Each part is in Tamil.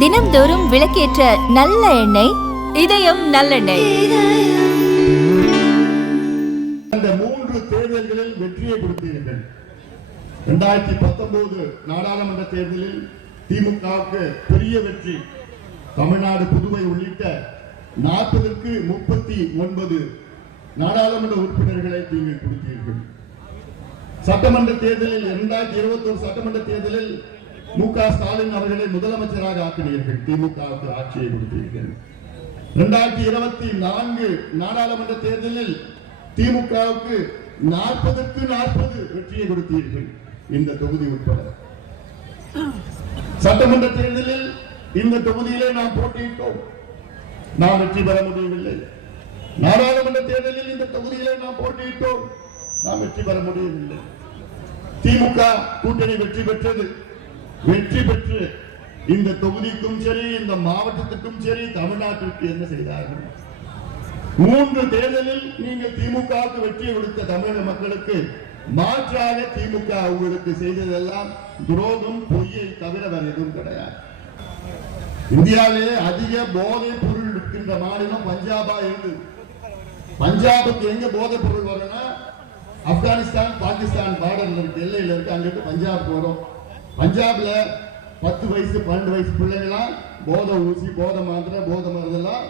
தினம்தோறும் விளக்கேற்ற நல்ல எண்ணெய் இதயம் நல்லெண்ணெய். இந்த 3 தேர்தல்களில் வெற்றியை கொடுத்தீர்கள். 2019 நாடாளுமன்ற தேர்தலில் திமுகவுக்கு பெரிய வெற்றி. தமிழ்நாடு, புதுவை உள்ளிட்ட 40க்கு 39 நாடாளுமன்ற உறுப்பினர்களை நீங்கள் கொடுத்தீர்கள். சட்டமன்ற தேர்தலில் 2021 சட்டமன்ற தேர்தலில் மு.க. ஸ்டாலின் அவர்களை முதலமைச்சராக ஆக்கினீர்கள். திமுகவுக்கு ஆட்சியை கொடுத்தீர்கள். 2024 நாடாளுமன்ற தேர்தலில் திமுகவுக்கு 40க்கு 40 வெற்றியை கொடுத்தீர்கள். இந்த தொகுதி உட்பட சட்டமன்ற தேர்தலில் இந்த தொகுதியிலே நாம் போட்டியிட்டோம், நாம் வெற்றி பெற முடியவில்லை. நாடாளுமன்ற தேர்தலில் இந்த தொகுதியிலே நாம் போட்டியிட்டோம், நாம் வெற்றி பெற முடியவில்லை. திமுக கூட்டணி வெற்றி பெற்றது. வெற்றி பெற்று இந்த தொகுதிக்கும் சரி, இந்த மாவட்டத்துக்கும் சரி, தமிழ்நாட்டிற்கு என்ன செய்தார்கள்? 3 தேர்தலில் நீங்கள் திமுகவுக்கு வெற்றி கொடுத்த தமிழக மக்களுக்கு மாற்றாக திமுக உங்களுக்கு செய்ததெல்லாம் துரோகம், பொய்யை தவிர வேறு எதுவும் கிடையாது. இந்தியாவிலே அதிக போதை பொருள் விற்கின்ற மாநிலம் பஞ்சாபா இருந்தது. பஞ்சாபுக்கு எங்க போதை பொருள் வரும்னா ஆப்கானிஸ்தான், பாகிஸ்தான் பார்டர்ல இருக்கு, எல்லையில இருக்கு, அங்கிட்டு பஞ்சாபுக்கு வரும். பஞ்சாப்ல 10 வயசு 12 வயசு பிள்ளைங்களாம் போதை ஊசி, போதை மாத்திரை, போதை மருந்தெல்லாம்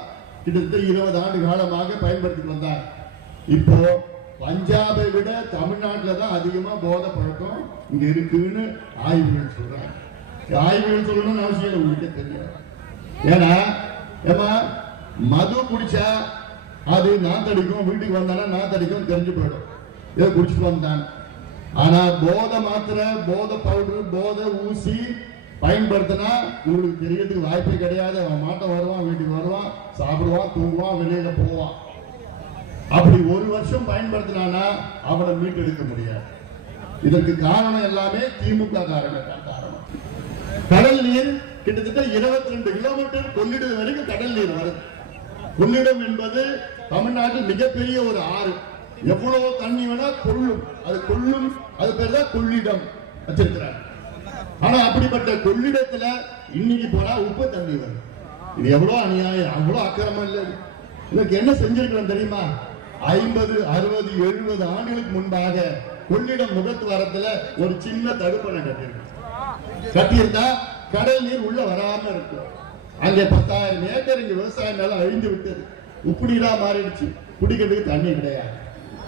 கிட்டத்தட்ட 20 ஆண்டு காலமாக பயன்படுத்தி வந்தாங்க. இப்போ பஞ்சாபை விட தமிழ்நாட்டில் தான் அதிகமா போதை பழக்கம் இங்க இருக்குன்னு ஆய்வுகள் சொல்றாங்க. ஆய்வுகள் சொல்லணும்னு அவசியம் உங்களுக்கு தெரியும். ஏன்னா மது குடிச்சா அது நாத்தடிக்கும், வீட்டுக்கு வந்தானா நாத்தடிக்கும் தெரிஞ்சு போயிடும், ஏதோ குடிச்சிட்டு வந்தான். ஆனா போதை மாத்திரை, போதை பவுடர், போதை ஊசி பயன்படுத்தினா உங்களுக்கு தெரியறதுக்கு வாய்ப்பே கிடையாது. அவன் மாட்டம் வருவான், வீட்டுக்கு வருவான், சாப்பிடுவான், தூங்குவான், வெளியில போவான். அப்படி 1 வருஷம் பயன்படுத்தினானா அவனை மீட்டெடுக்க முடியாது. இதற்கு காரணம் எல்லாமே திமுக காரணம். கடல் நீர் கிட்டத்தட்ட 22 கிலோமீட்டர் கொள்ளிடம் வரைக்கும் கடல் நீர் வருது. கொள்ளிடம் என்பது தமிழ்நாட்டில் மிகப்பெரிய ஒரு ஆறு. எவ்வளவு தண்ணி வேணா கொள்ளும், அது கொள்ளும், அது பேர் தான் கொள்ளிடம் வச்சிருக்கிறார். ஆனா அப்படிப்பட்ட கொள்ளிடத்துல இன்னைக்கு போனா உப்பு தண்ணி வரும். இது எவ்வளவு அநியாயம், அவ்வளவு அக்கிரமம் இல்லை. இதற்கு என்ன செஞ்சிருக்கிறோம் தெரியுமா? 50, 60, 70 ஆண்டுகளுக்கு முன்பாக கொள்ளிடம் முகத்துவாரத்துல ஒரு சின்ன தடுப்பணை கட்டியிருந்தா கடல் நீர் உள்ள வராம இருக்கும். அங்கே 10,000 ஏக்கர் இங்க விவசாய நிலம் அழிந்து விட்டது. உப்பு நீரா மாறிடுச்சு, குடிக்கிறதுக்கு தண்ணி கிடையாது.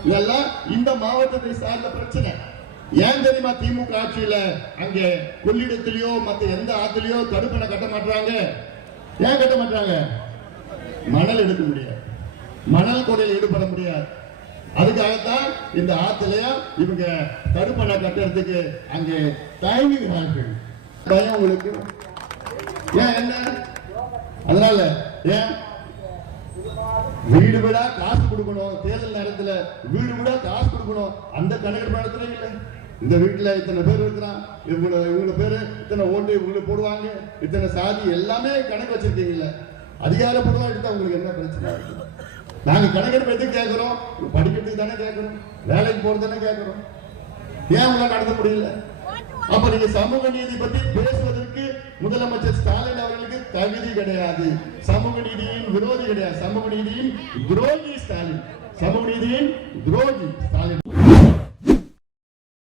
இதெல்லாம் இந்த மாவட்டத்தை சார்ந்த பிரச்சனை. ஏன் தெரியுமா திமுக ஆட்சியில அங்கே கொள்ளிடத்திலேயோ மத்த எந்த ஆத்திலேயோ தடுப்பணை கட்ட மாட்டாங்க? ஏன் கட்ட மாட்டாங்க? மணல் எடுக்க முடியாது, மணல் கொடையில் ஈடுபட முடியாது. அதுக்காகத்தான் இந்த ஆத்திலையா இவங்க தடுப்பணை கட்டுறதுக்கு அங்கே தயங்குகிறார்கள். பயம் உங்களுக்கு ஏன்? என்ன அதனால ஏன் வீடு வீடா காசு கொடுக்கணும்? தேர்தல் நேரத்துல வீடு வீடா காசு கொடுக்கணும். அந்த கணக்கு பணத்துல இல்லை. இந்த வீட்டுல இத்தனை பேர் இருக்கிறான், இவங்க பேரு இத்தனை ஓட்டு இவங்களுக்கு போடுவாங்க, இத்தனை சாதி எல்லாமே கணக்கு வச்சிருக்கீங்கல்ல. அதிகாரப்பூர்வமா எடுத்தா உங்களுக்கு என்ன பிரச்சனை இருக்கு? நாங்க கணக்கெடுப்பு எதுக்கு கேட்கிறோம்? படிக்கிறதுக்கு தானே கேட்கிறோம், வேலைக்கு போறது தானே கேட்கிறோம். ஏன் உங்களை நடத்த முடியல? அப்ப நீங்க சமூக நீதி பத்தி பேசுவதற்கு முதலமைச்சர் ஸ்டாலின் அவர்களுக்கு தகுதி கிடையாது. சமூக நீதியின் விரோதி கிடையாது, சமூக நீதியின் துரோகி ஸ்டாலின், சமூக நீதியின் துரோகி ஸ்டாலின்.